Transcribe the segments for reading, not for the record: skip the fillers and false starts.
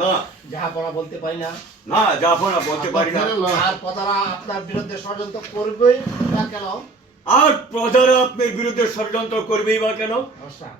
না যাহা পড়া বলতে পারি না। না জাফনা বলতে পারি না। আর প্রজারা আপনার বিরুদ্ধে ষড়যন্ত্র করবেই বা কেন? আর প্রজারা আপনার বিরুদ্ধে ষড়যন্ত্র করবেই বা কেন? আচ্ছা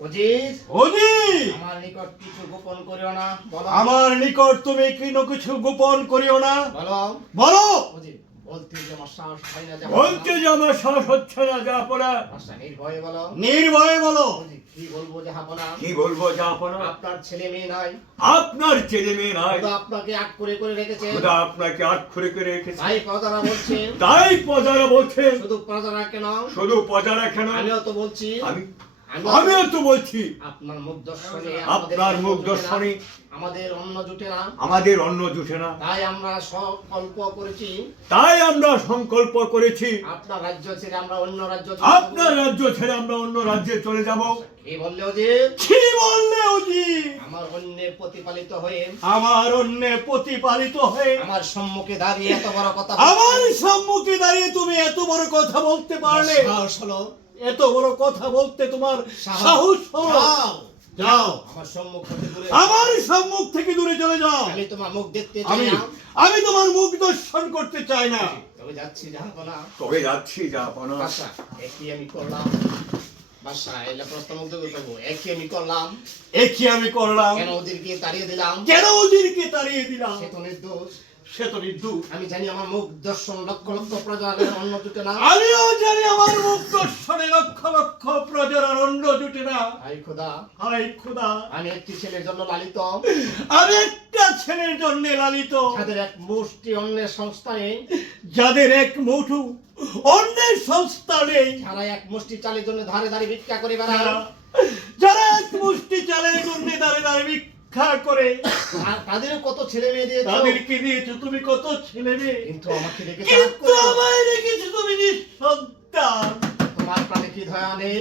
অজিত, অজিত, আমার নিকট কিছু গোপন করিও না। বলো আমার নিকট তুমি কিছু গোপন করিও না। বলো বলো। অজিত, বলতে যে আমার সাহস হয় না। বলতে যে আমার সাহস হচ্ছে না জাফনা। আচ্ছা নির্ভয়ে বলো। নির্ভয়ে বলো। অজিত, কি বলবো জাহাপনা? কি বলবো জাফনা? আপনার ছেলে মেয়ে নাই, আপনার ছেলে মেয়ে নাই, খোদা আপনাকে আট করে করে রেখেছে। খোদা আপনাকে আট করে করে রেখেছে। তাই প্রজারা বলছেন, তাই প্রজারা বলছেন, শুধু প্রজারা কেন, শুধু প্রজারা কেন, আমিও তো বলছি, আমিও তো বলছি। আপনার মুখ দর্শনে আপনার মুখ দর্শনে আমাদের অন্ন জুটে না। আমাদের অন্ন জুটে না। তাই আমরা সংকল্প করেছি, তাই আমরা সংকল্প করেছি আপনার রাজ্য ছেড়ে আমরা অন্য রাজ্য আপনার রাজ্য ছেড়ে আমরা অন্য রাজ্যে চলে যাব। এই বললেও যে কি বললে অজিত? আমার অন্যে প্রতিপালিত হয়ে, আমার অন্যে প্রতিপালিত হয়ে আমার সম্মুখে দাঁড়িয়ে এত বড় কথা আমার সম্মুখে দাঁড়িয়ে তুমি এত বড় কথা বলতে পারলে? সাহস হলো, এত বড় কথা বলতে তোমার সাহস হলো? যাও, যাও, আমার সম্মুখ হতে দূরে, আমার সম্মুখ থেকে দূরে চলে যাও। আমি তোমার মুখ দেখতে আমি চাই না। আমি তোমার মুখ দর্শন করতে চাই না। তবে যাচ্ছি জাহাপনা। তবে যাচ্ছি জাফনা। বাসা একই আমি করলাম, বাসা এলা প্রশ্ন মুগ্ধ করবো, একই আমি করলাম, একই আমি করলাম, কেন ওদেরকে তাড়িয়ে দিলাম? কেন ওদেরকে তাড়িয়ে দিলাম? সে তো নির্দোষ। সে তো নির্দোষ। আমি জানি আমার মুখ দর্শন লক্ষ লক্ষ প্রজাদের অন্ন জুটে না। আমিও জানি আমার মুখ দর্শনে লক্ষ লক্ষ প্রজার অন্য জুটে না। হাই খোদা, হায় খোদা, আমি একটি ছেলের জন্য লালিত, আমি একটা ছেলের জন্য লালিত, যাদের এক মুষ্টি অন্যের সংস্থানে, যাদের এক মুঠো অন্যের সংস্থা নেই, যারা এক মুষ্টি চালের জন্য ধারে ধারে ভিক্ষা করে বেড়ায়, যারা এক মুষ্টি চালের জন্য দাঁড়ে দাঁড়ে ভিক্ষা করে, আর তাদেরও কত ছেলে মেয়ে দিয়েছো, তাদেরকে দিয়েছো তুমি কত ছেলে মেয়ে, কিন্তু আমাকে রেখে কিন্তু আমায় রেখেছো তুমি নিঃসন্তান। তোমার প্রাণে কি দয়া নেই?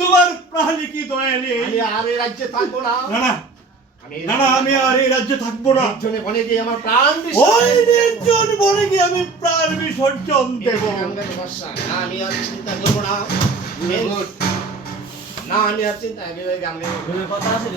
তোমার প্রাণে কি দয়া নেই? আমি আর এই রাজ্যে থাকবো না। না না না না, আমি আর এই রাজ্যে থাকবো না। জনে বনে গিয়ে আমার প্রাণ ওই নির্জন বলে গিয়ে আমি প্রাণ বিসর্জন দেব। না আমি আর চিন্তা করবো না। না আমি আর চিন্তা কথা আছে